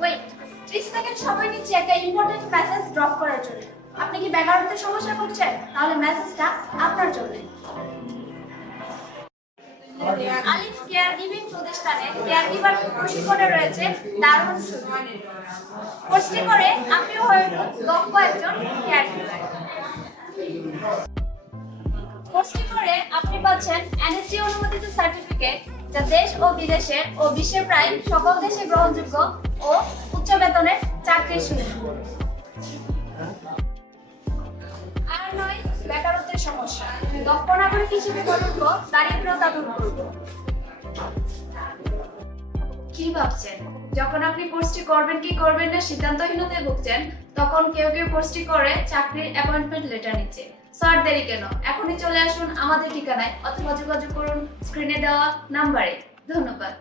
Wait, 30 second সময় নিচ্ছি একটা ইম্পর্টেন্ট মেসেজ ড্রপ করার জন্য। আপনি কি ব্যাকআউটে সমস্যা করছেন? তাহলে মেসেজটা আপনার জন্য। আলিফ কেয়ার গিভিং প্রতিষ্ঠানে কেয়ার গিভার প্রশিক্ষণে রয়েছে দারুণ সুযোগ। কোর্সটি করে আপনিও হয়ে উঠুন দক্ষ একজন কেয়ার গিভার। কোর্সটি করে আপনি পাচ্ছেন এনএসডি অনুমোদিত সার্টিফিকেট, যা দেশ ও বিদেশের ও বিশ্বের প্রায় সকল দেশে গ্রহণযোগ্য ও উচ্চ বেতনের চাকরির সুযোগ। আর নয় বেকারত্বের সমস্যা, দক্ষ নাগরিক হিসেবে গড়ে উঠবো, দারিদ্রতা দূর করবো। কি ভাবছেন? যখন আপনি কোর্সটি করবেন কি করবেন না সিদ্ধান্তহীনতায় ভুগছেন, তখন কেউ কেউ কোর্সটি করে চাকরির অ্যাপয়েন্টমেন্ট লেটার নিচ্ছে। স্যার দেরি কেন? এখনই চলে আসুন আমাদের ঠিকানায় অথবা যোগাযোগ করুন স্ক্রিনে দেওয়া নাম্বারে। ধন্যবাদ।